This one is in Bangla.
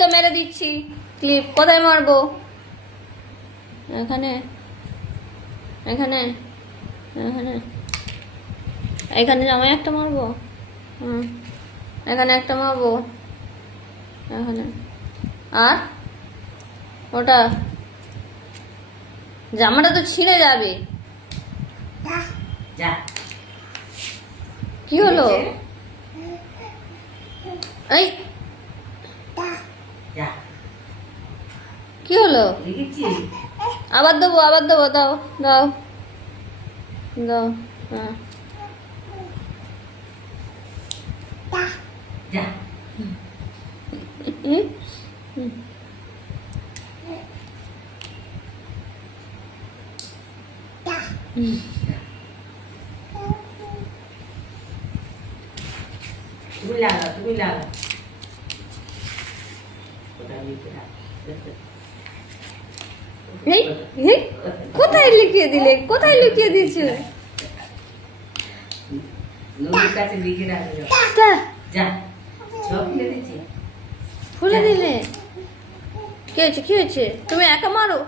তো মেরে দিচ্ছি ক্লিপ। কোথায় মারবো? এখানে এখানে এখানে এখানে জামাই একটা মারবো। এখানে একটা মারবো, এখানে। আর ওটা জামাটা তো ছিঁড়ে যাবে। কি হলো? এই কি হলো? আবার দেবো, আবার দেবো। দাও দাও দাও। হ্যাঁ তুমি লাগা, তুমি লাগা। কোথায় লিখিয়ে দিলে? কোথায় লিখিয়ে দিয়েছো? নদীর কাছে লিখে রাখো। যা সব লিখেছি। খুলে দিলে? কি হয়েছে? কি হয়েছে? তুমি একা মারো।